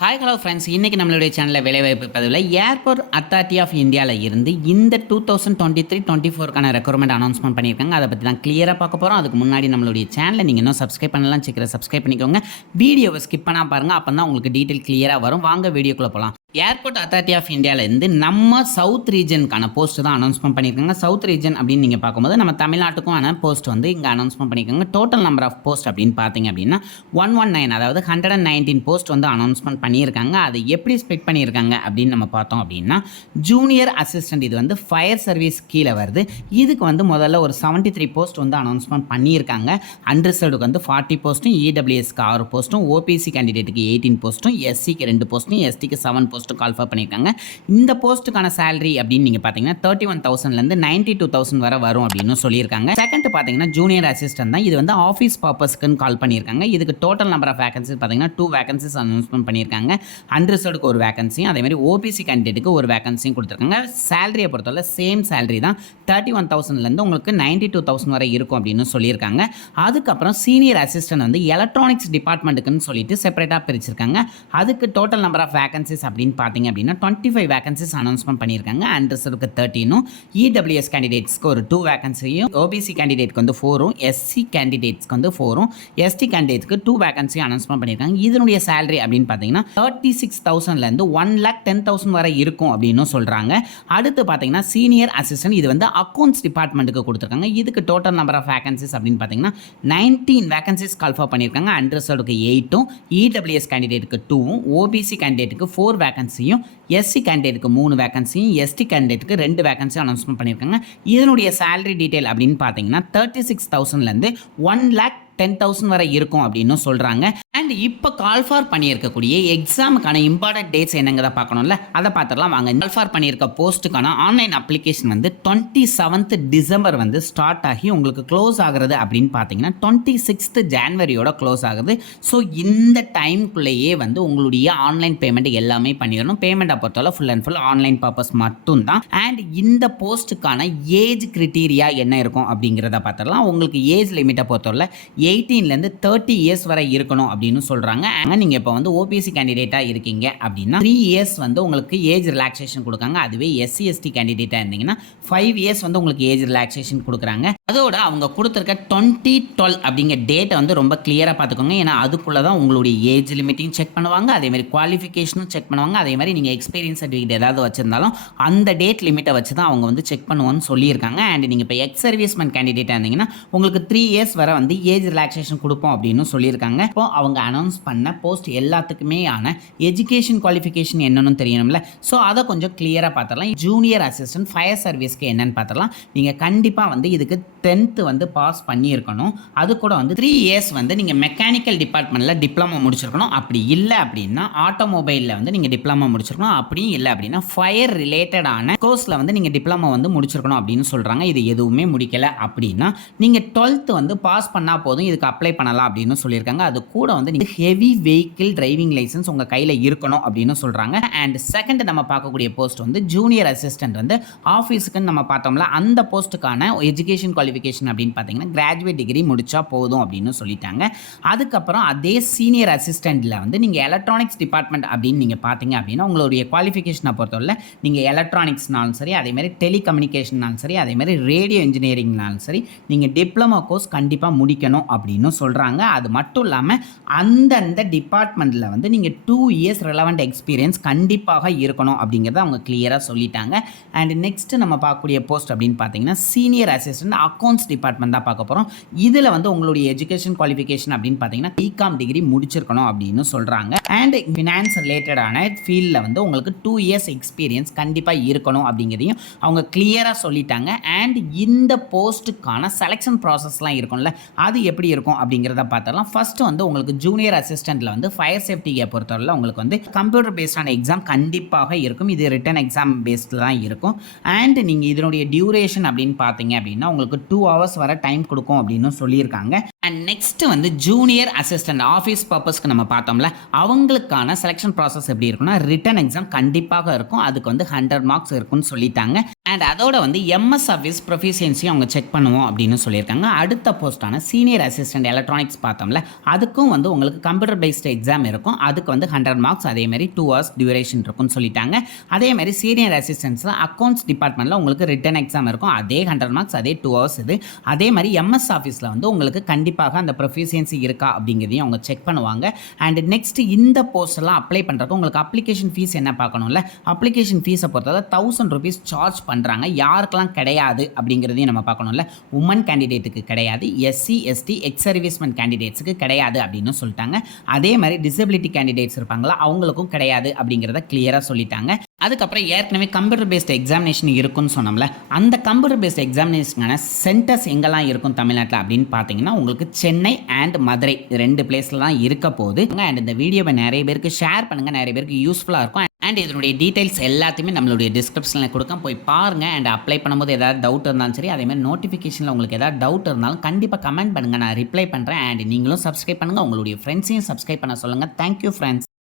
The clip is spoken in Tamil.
ஹாய் ஹலோ ஃப்ரெண்ட்ஸ், இன்றைக்கி நம்மளுடைய சேனலில் வேலைவாய்ப்பு பதிவில் ஏர்போர்ட் அத்தாரிட்டி ஆஃப் இந்தியாவில் இருந்து இந்த 2023-24க்கான ரெக்ரூட்மெண்ட் அனௌன்ஸ்மெண்ட் பண்ணியிருக்காங்க. அதை பற்றி தான் கிளியராக பார்க்க போகிறோம். அதுக்கு முன்னாடி நம்மளுடைய சேனலை நீங்கள் இன்னும் சப்ஸ்கிரைப் பண்ணலாம், சீக்கிரம் சப்ஸ்கிரைப் பண்ணிக்கோங்க. வீடியோவை ஸ்கிப் பண்ணால் பாருங்கள், அப்போ தான் உங்களுக்கு டீட்டெயில் கிளியராக வரும். வாங்க வீடியோக்குள்ளே போகலாம். ஏர்போர்ட் அத்தாரிட்டி ஆஃப் இந்தியாவிலேருந்து நம்ம சவுத் ரீஜனுக்கான போஸ்ட் தான் அனௌன்ஸ்மெண்ட் பண்ணியிருக்காங்க. சவுத் ரீஜன் அப்படின்னு நீங்கள் பார்க்கும்போது நம்ம தமிழ்நாட்டுக்கான போஸ்ட் வந்து இங்கே அனௌன்ஸ்மெண்ட் பண்ணியிருக்காங்க. டோட்டல் நம்பர் ஆஃப் போஸ்ட் அப்படின்னு பார்த்தீங்க அப்படின்னா 119, அதாவது 119 போஸ்ட் வந்து அனௌன்ஸ்மெண்ட் பண்ணியிருக்காங்க. அதை எப்படி ஸ்ப்ளிட் பண்ணியிருக்காங்க அப்படின்னு நம்ம பார்த்தோம் அப்படின்னா, ஜூனியர் அசிஸ்டன்ட் இது வந்து ஃபயர் சர்வீஸ் கீழே வருது. இதுக்கு வந்து முதல்ல ஒரு 73 போஸ்ட் வந்து அனௌன்ஸ்மெண்ட் பண்ணியிருக்காங்க. அன்ரிசர்வ்டுக்கு வந்து 40 போஸ்ட்டும், இடபிள்யூஎஸ்க்கு 6 போஸ்ட்டும், ஓபிசி கேண்டிடேட்டுக்கு 18 போஸ்ட்டும், எஸ்சிக்கு 2 போஸ்ட்டும், எஸ்டிக்கு 7 போஸ்ட்டும் கால்ஃபர் பண்ணியிருக்காங்க. இந்த போஸ்ட்டுக்கான சேலரி அப்படின்னு நீங்கள் பார்த்தீங்கன்னா 31,000லேருந்து 92,000 வரை வரும் அப்படின்னு சொல்லியிருக்காங்க. செகண்ட் பார்த்தீங்கன்னா ஜூனியர் அசிஸ்டன்ட் தான். இது வந்து ஆஃபீஸ் பர்பஸ்க்குன்னு கால் பண்ணியிருக்காங்க. இதுக்கு டோட்டல் நம்பர் ஆஃப் வேகன்சிஸ் பார்த்தீங்கன்னா 2 வேகன்சிஸ் அனௌன்ஸ்மெண்ட் பண்ணியிருக்காங்க. அன்ரிசர்வ்டுக்கு ஒரு வேகன்சியும், அதேமாதிரி ஓபிசி கேண்டிடேட்டுக்கு ஒரு வேகன்சியும் கொடுத்துருக்காங்க. சேலரியை பொறுத்தவரை சேம் சேலரி தான், 31,000லேருந்து உங்களுக்கு 92,000 வரை இருக்கும் அப்படின்னு சொல்லியிருக்காங்க. அதுக்கப்புறம் சீனியர் அசிஸ்டன்ட் வந்து எலக்ட்ரானிக்ஸ் டிபார்ட்மெண்ட்டுக்குன்னு சொல்லிட்டு செப்பரேட்டாக பிரிச்சிருக்காங்க. அதுக்கு டோட்டல் நம்பர் ஆஃப் வேகன்சிஸ் அப்படின்னு பார்த்தீங்க அப்படின்னா 25 வேகன்சிஸ் அனௌன்ஸ்மெண்ட் பண்ணியிருக்காங்க. அன்ரிசர்வ்டுக்கு 13, இடபிள்யூஎஸ் கேண்டிடேட்ஸ்க்கு ஒரு 2 வேகன்சியும், ஓபிசி கேண்டிடேட்க்கு வந்து 4, எஸ்சி கேண்டிடேட்ஸ்க்கு வந்து 4, எஸ்டி கேண்டிடேட்ஸ்க்கு 2 வேகன்சியும் அனௌன்ஸ்மெண்ட் பண்ணியிருக்காங்க. இதனுடைய சேலரி அப்படின்னு பார்த்தீங்கன்னா 36,000லேருந்து 1,10,000 வரை இருக்கும் அப்படின்னு சொல்கிறாங்க. அடுத்து பார்த்தீங்கன்னா சீனியர் அசிஸ்டன்ட், இது வந்து அக்கௌண்ட்ஸ் டிபார்ட்மெண்ட்டுக்கு கொடுத்துருக்காங்க. இதுக்கு டோட்டல் நம்பர் ஆஃப் வேகன்சிஸ் அப்படின்னு பார்த்தீங்கன்னா 19 வேகன்சிஸ் கால்ஃபர் பண்ணியிருக்காங்க. அன்ரிசர்வ்டுக்கு 8, இடபிள்யூஎஸ் கேண்டிடேட்டுக்கு 2, ஓபிசி கேண்டிடேட்டுக்கு 4 வேகன்சியும், எஸ்சி கேண்டிடேட்டுக்கு 3 வேகன்சியும், எஸ்டி கேண்டிடேட்டுக்கு 2 வேகன்சியும் அனௌன்ஸ்மெண்ட் பண்ணியிருக்காங்க. இதனுடைய சேலரி டீட்டெயில் அப்படின்னு பார்த்தீங்கன்னா 36,000லேருந்து 1,10,000 வரை இருக்கும் அப்படின்னு சொல்கிறாங்க. அண்ட் இப்போ கால்ஃபார் பண்ணியிருக்கக்கூடிய எக்ஸாமுக்கான இம்பார்ட்டன்ட் டேட்ஸ் என்னங்கிறத பார்க்கணும்ல, அதை பார்த்துடலாம் வாங்க. கால்ஃபார் பண்ணியிருக்க போஸ்ட்டுக்கான ஆன்லைன் அப்ளிகேஷன் வந்து 27th டிசம்பர் வந்து ஸ்டார்ட் ஆகி உங்களுக்கு க்ளோஸ் ஆகிறது அப்படின்னு பார்த்தீங்கன்னா 26th ஜான்வரியோட க்ளோஸ் ஆகுது. ஸோ இந்த டைம்குள்ளேயே வந்து உங்களுடைய ஆன்லைன் பேமெண்ட் எல்லாமே பண்ணிடணும். பேமெண்ட்டை பொறுத்தவரை full and full online purpose மட்டும்தான். அண்ட் இந்த போஸ்ட்டுக்கான ஏஜ் கிரிட்டீரியா என்ன இருக்கும் அப்படிங்கிறத பார்த்துடலாம். உங்களுக்கு ஏஜ் லிமிட்டை பொறுத்தவரை 18லேருந்து 30 இயர்ஸ் வரை இருக்கணும் அப்படின்னு சொல்றாங்க. நீங்க இப்போ வந்து ஓபிசி கேண்டிடேட்டா இருக்கீங்க அப்படின்னா 3 இயர்ஸ் வந்து உங்களுக்கு ஏஜ் ரிலாக்ஸேஷன் கொடுக்காங்க. அதுவே எஸ்சி எஸ்டி கேண்டிடேட்டா இருந்தீங்கன்னா 5 இயர்ஸ் வந்து உங்களுக்கு ஏஜ் ரிலாக்ஸேஷன் கொடுக்குறாங்க. அதோட அவங்க கொடுத்துருக்க 2012 அப்படிங்கிற டேட்டை வந்து ரொம்ப கிளியராக பார்த்துக்கோங்க. ஏன்னா அதுக்குள்ளே தான் உங்களுடைய ஏஜ் லிமிட்டையும் செக் பண்ணுவாங்க, அதேமாதிரி குவாலிஃபிகேஷனும் செக் பண்ணுவாங்க, அதே மாதிரி நீங்கள் எக்ஸ்பீரியன்ஸ் சர்டிஃபிகேட் ஏதாவது வச்சிருந்தாலும் அந்த டேட் லிமிட்டை வச்சு தான் அவங்க வந்து செக் பண்ணுவோன்னு சொல்லியிருக்காங்க. அண்ட் நீங்கள் இப்போ எக்ஸ் சர்வீஸ்மேன் கேண்டிடேட்டாக இருந்தீங்கன்னா உங்களுக்கு 3 இயர்ஸ் வரை வந்து ஏஜ் ரிலாக்ஸேஷன் கொடுப்போம் அப்படின்னு சொல்லியிருக்காங்க. இப்போ அவங்க அனௌன்ஸ் பண்ண போஸ்ட் எல்லாத்துக்குமே ஆன எஜுகேஷன் குவாலிஃபிகேஷன் என்னன்னு தெரியணும்ல, ஸோ அதை கொஞ்சம் கிளியராக பார்த்துடலாம். ஜூனியர் அசிஸ்டன்ட் ஃபயர் சர்வீஸ்க்கு என்னன்னு பார்த்துடலாம். நீங்கள் கண்டிப்பாக வந்து இதுக்கு 10th வந்து பாஸ் பண்ணியிருக்கணும். அது கூட வந்து 3 இயர்ஸ் வந்து நீங்கள் மெக்கானிக்கல் டிபார்ட்மெண்ட்டில் டிப்ளமோ முடிச்சிருக்கணும். அப்படி இல்லை அப்படின்னா ஆட்டோமொபைலில் வந்து நீங்கள் டிப்ளமோ முடிச்சிருக்கணும். அப்படியும் இல்லை அப்படின்னா ஃபயர் ரிலேட்டடான கோர்ஸில் வந்து நீங்கள் டிப்ளமோ வந்து முடிச்சிருக்கணும் அப்படின்னு சொல்கிறாங்க. இது எதுவுமே முடிக்கலை அப்படின்னா நீங்கள் 12th வந்து பாஸ் பண்ணால் போதும், இதுக்கு அப்ளை பண்ணலாம் அப்படின்னு சொல்லியிருக்காங்க. அது கூட வந்து நீங்கள் ஹெவி வெஹிக்கிள் டிரைவிங் லைசன்ஸ் உங்கள் கையில் இருக்கணும் அப்படின்னு சொல்கிறாங்க. அண்ட் செகண்ட் நம்ம பார்க்கக்கூடிய போஸ்ட் வந்து ஜூனியர் அசிஸ்டன்ட் வந்து ஆஃபீஸுக்குன்னு நம்ம பார்த்தோம்ல, அந்த போஸ்ட்டுக்கான எஜுகேஷன் குவாலிஃபிகேஷன் அப்படின்னு பார்த்தீங்கன்னா கிராஜுவேட் டிகிரி முடிச்சா போதும் அப்படின்னு சொல்லிட்டாங்க. அதுக்கப்புறம் அதே சீனியர் அசிஸ்டண்ட்டில் வந்து நீங்கள் எலக்ட்ரானிக்ஸ் டிபார்ட்மெண்ட் அப்படின்னு நீங்கள் பார்த்தீங்க அப்படின்னா உங்களுடைய குவாலிஃபிகேஷனை பொறுத்தவரை நீங்கள் எலக்ட்ரானிக்ஸ்னாலும் சரி, அதேமாதிரி டெலிகம்யூனிகேஷன்னாலும் சரி, அதேமாதிரி ரேடியோ இன்ஜினியரிங்னாலும் சரி, நீங்கள் டிப்ளமோ கோர்ஸ் கண்டிப்பாக முடிக்கணும் அப்படின்னு சொல்கிறாங்க. அது மட்டும் இல்லாமல் அந்தந்த டிபார்ட்மெண்ட்டில் வந்து நீங்கள் 2 இயர்ஸ் ரெலவெண்ட் எக்ஸ்பீரியன்ஸ் கண்டிப்பாக இருக்கணும் அப்படிங்கிறத அவங்க கிளியராக சொல்லிட்டாங்க. அண்ட் நெக்ஸ்ட்டு நம்ம பார்க்கக்கூடிய போஸ்ட் அப்படின்னு பார்த்தீங்கன்னா சீனியர் அசிஸ்டன்ட் அக்கௌண்ட்ஸ் டிபார்ட்மெண்ட் தான் பார்க்க போகிறோம். இதில் வந்து உங்களுடைய எஜுகேஷன் குவாலிஃபிகேஷன் அப்படின்னு பார்த்தீங்கன்னா பிகாம் டிகிரி முடிச்சிருக்கணும் அப்படின்னு சொல்கிறாங்க. அண்ட் ஃபினான்ஸ் ரிலேட்டடான ஃபீல்டில் வந்து உங்களுக்கு 2 இயர்ஸ் எக்ஸ்பீரியன்ஸ் கண்டிப்பாக இருக்கணும் அப்படிங்கிறதையும் அவங்க கிளியராக சொல்லிட்டாங்க. அண்ட் இந்த போஸ்ட்டுக்கான செலெக்ஷன் ப்ராசஸ்லாம் இருக்கும்ல, அது எப்படி இருக்கும் அப்படிங்கிறத பார்த்தலாம். ஃபர்ஸ்ட் வந்து உங்களுக்கு ஜூனியர் அசிஸ்டண்ட்டில் வந்து ஃபயர் சேஃப்டியை பொறுத்தவரை உங்களுக்கு வந்து கம்ப்யூட்டர் பேஸ்டான எக்ஸாம் கண்டிப்பாக இருக்கும். இது ரிட்டன் எக்ஸாம் பேஸ்டில் தான் இருக்கும். அண்ட் நீங்கள் இதனுடைய டியூரேஷன் அப்படின்னு பார்த்தீங்க அப்படின்னா உங்களுக்கு 2 hours வரை டைம் கொடுக்கும் அப்படின்னு சொல்லியிருக்காங்க. அண்ட் நெக்ஸ்ட் வந்து ஜூனியர் அசிஸ்டன்ட் ஆஃபீஸ் பர்பஸ்க்கு நம்ம பார்த்தோம்ல, அவங்களுக்கான செலெக்ஷன் ப்ராசஸ் எப்படி இருக்குன்னா ரிட்டன் எக்ஸாம் கண்டிப்பாக இருக்கும். அதுக்கு வந்து 100 மார்க்ஸ் இருக்குன்னு சொல்லிட்டாங்க. அண்ட் அதோட வந்து எம்எஸ் ஆஃபீஸ் ப்ரொஃபிஷியன்சி அவங்க செக் பண்ணுவோம் அப்படின்னு சொல்லியிருக்காங்க. அடுத்த போஸ்ட்டான சீனியர் அசிஸ்டன்ட் எலக்ட்ரானிக்ஸ் பார்த்தோம்ல, அதுக்கும் வந்து உங்களுக்கு கம்ப்யூட்டர் பேஸ்டு எக்ஸாம் இருக்கும். அதுக்கு வந்து 100 மார்க்ஸ், அதேமாதிரி 2 ஹவர்ஸ் டியூரேஷன் இருக்கும்னு சொல்லிட்டாங்க. அதேமாதிரி சீனியர் அசிஸ்டன்ட்ஸில் அக்கௌண்ட்ஸ் டிபார்ட்மெண்ட்டில் உங்களுக்கு ரிட்டன் எக்ஸாம் இருக்கும். அதே 100 மார்க்ஸ், அதே 2 ஹவர்ஸ் இது. அதே மாதிரி எம்எஸ் ஆஃபீஸில் வந்து உங்களுக்கு கண்டிப்பாக அந்த ப்ரொஃபிஷியன்சி இருக்கா அப்படிங்கிறதையும் அவங்க செக் பண்ணுவாங்க. அண்ட் நெக்ஸ்ட் இந்த போஸ்டெல்லாம் அப்ளை பண்ணுறதுக்கு உங்களுக்கு அப்ளிகேஷன் ஃபீஸ் என்ன பார்க்கணும்ல, அப்ளிகேஷன் ஃபீஸை பொறுத்தவரை 1000 rupees சார்ஜ் பண்ணுறாங்க. யாருக்கெல்லாம் கிடையாது அப்படிங்கிறதையும் நம்ம பார்க்கணும்ல. உமன் கேண்டிடேட்டுக்கு கிடையாது, எஸ்சி எஸ்டி எக்ஸ் சர்வீஸ்மேன் கேண்டிடேட்ஸுக்கு கிடையாது அப்படின்னு சொல்லிட்டாங்க. அதே மாதிரி டிசபிலிட்டி கேண்டிடேட்ஸ் இருப்பாங்களா, அவங்களுக்கும் கிடையாது அப்படிங்கிறத கிளியராக சொல்லிட்டாங்க. அதுக்கப்புறம் ஏற்கனவே கம்ப்யூட்டர் பேஸ்ட் எக்ஸாமினேஷன் இருக்குன்னு சொன்னோம்ல, அந்த கம்ப்யூட்டர் பேஸ்ட் எக்ஸாமினேஷனுக்கான சென்டர்ஸ் எங்கெல்லாம் இருக்கும் தமிழ்நாட்டில் அப்படின்னு பார்த்தீங்கன்னா உங்களுக்கு சென்னை அண்ட் மதுரை 2 பிளேஸில் தான் இருக்க போகுது. அண்ட் இந்த வீடியோவை நிறைய பேருக்கு ஷேர் பண்ணுங்கள், நிறைய பேருக்கு யூஸ்ஃபுல்லாக இருக்கும். அண்ட் இதனுடைய டீட்டெயில்ஸ் எல்லாத்தையுமே நம்மளுடைய டிஸ்கிரிப்ஷனில் கொடுக்க, போய் பாருங்கள். அண்ட் அப்ளை பண்ணும்போது ஏதாவது டவுட் இருந்தாலும் சரி, அதேமாதிரி நோட்டிஃபிகேஷனில் உங்களுக்கு ஏதாவது டவுட் இருந்தாலும் கண்டிப்பாக கமெண்ட் பண்ணுங்கள், நான் ரிப்ளை பண்ணுறேன். அண்ட் நீங்களும் சப்ஸ்கிரைப் பண்ணுங்கள், உங்களுடைய ஃப்ரெண்ட்ஸையும் சப்ஸ்கிரைப் பண்ண சொல்லுங்கள். Thank you friends.